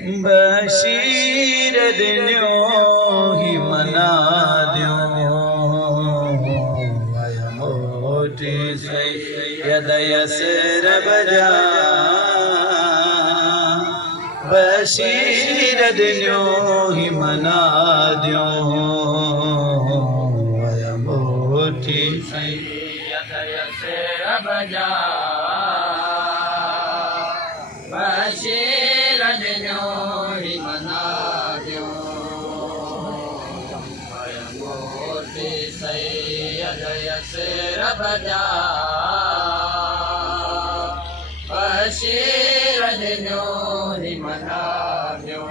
बशीर दिनो ही मना दियो आया मोटी सैयद यसर बजा बशीर दिनो ही मना दियो आया मोटी सैयद यसर बजा बशीर दिनो ही मना दियो आया मोटी सैयद यसर बजा बशीर दिनो ही मना दियो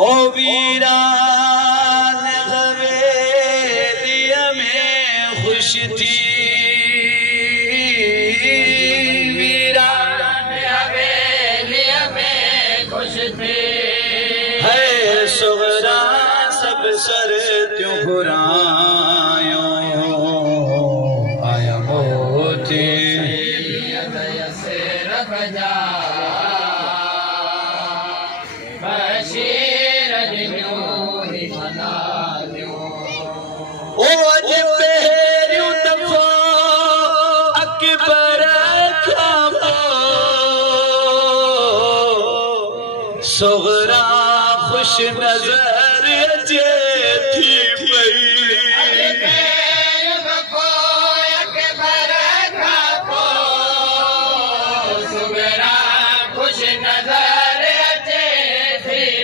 ओ वीरान हवेलिया में खुश थी सुगरा सब सर त्यों घुरायो आया मोती यसर बजा बशीर दिनो ही मना दियो ओ अज पहरियों दफा अकबर खामो सुगरा खुश नजर जे थी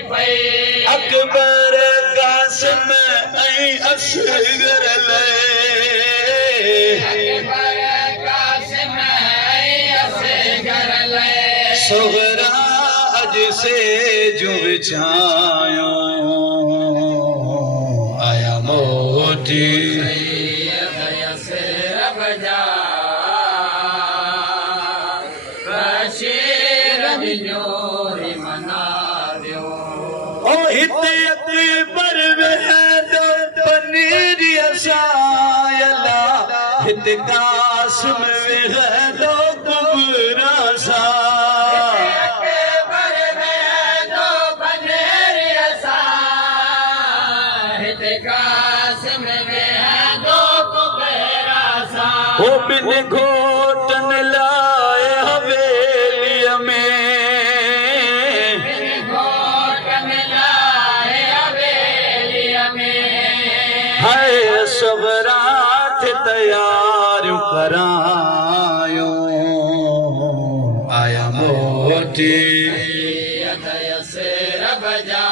पई अकबर कासिम ऐं असगर सुगरा अज से जो बिछायो आया मोती यसर बजा बशीर दिनो ही मना दियो ओ हित अकबर वेदो पनीर असायला हित कासिम वेदो कुबरा सा ओ बिन घोटन लाए हवेलिया में हाय सुगरात तैयार करायो आया मोती यसर बजा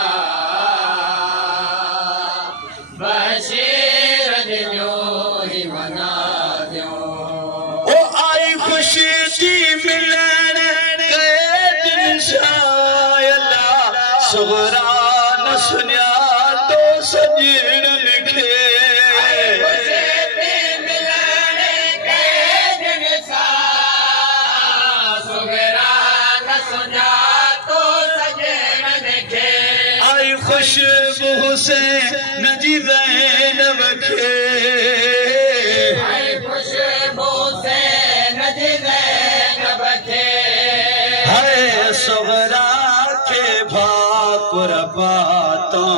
बशीर दिनो ही मना दियो ओ आई खुशी थी मिलन गए दिन शायला सुगरा न सुनिया तो सजीर लिखे खुशबू से नजी ज़ैनब के खुशबू से नजी ज़ैनब के है सुगरा के भाकुर बातों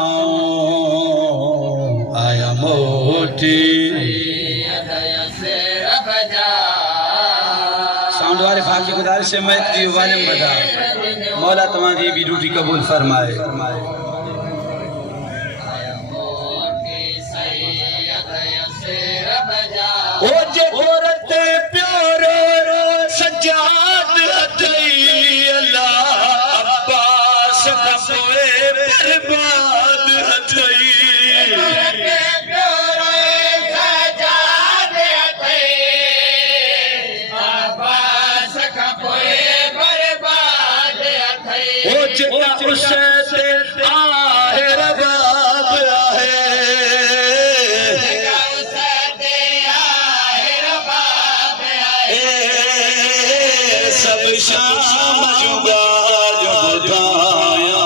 आया मोटी साउंड वाले भाग की गुजारिश से मैं दीवाने बता मौला तुम्हारी भी ड्यूटी कबूल फरमाए ओ जे औरत प्यारो सजाद हथई अल्लाह अब्बास खपोए बर्बाद हथई ओ जितना उससे आहे रबाब आहे सब शाम जुगा जो बुझाया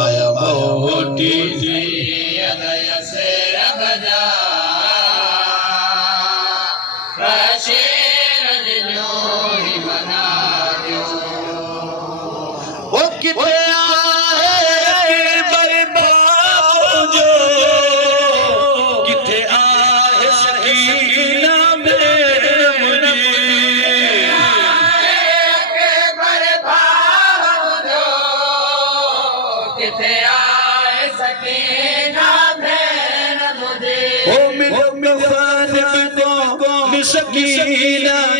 आया मोटी यसर बजा बशीर दिनो ही मना दियो किथे आए बरबाद जो किथे आए सकीना मेरे मुझे बरबाद जो किथे आए सकीना मेरे मुझे ओ मिल मिल को सकीना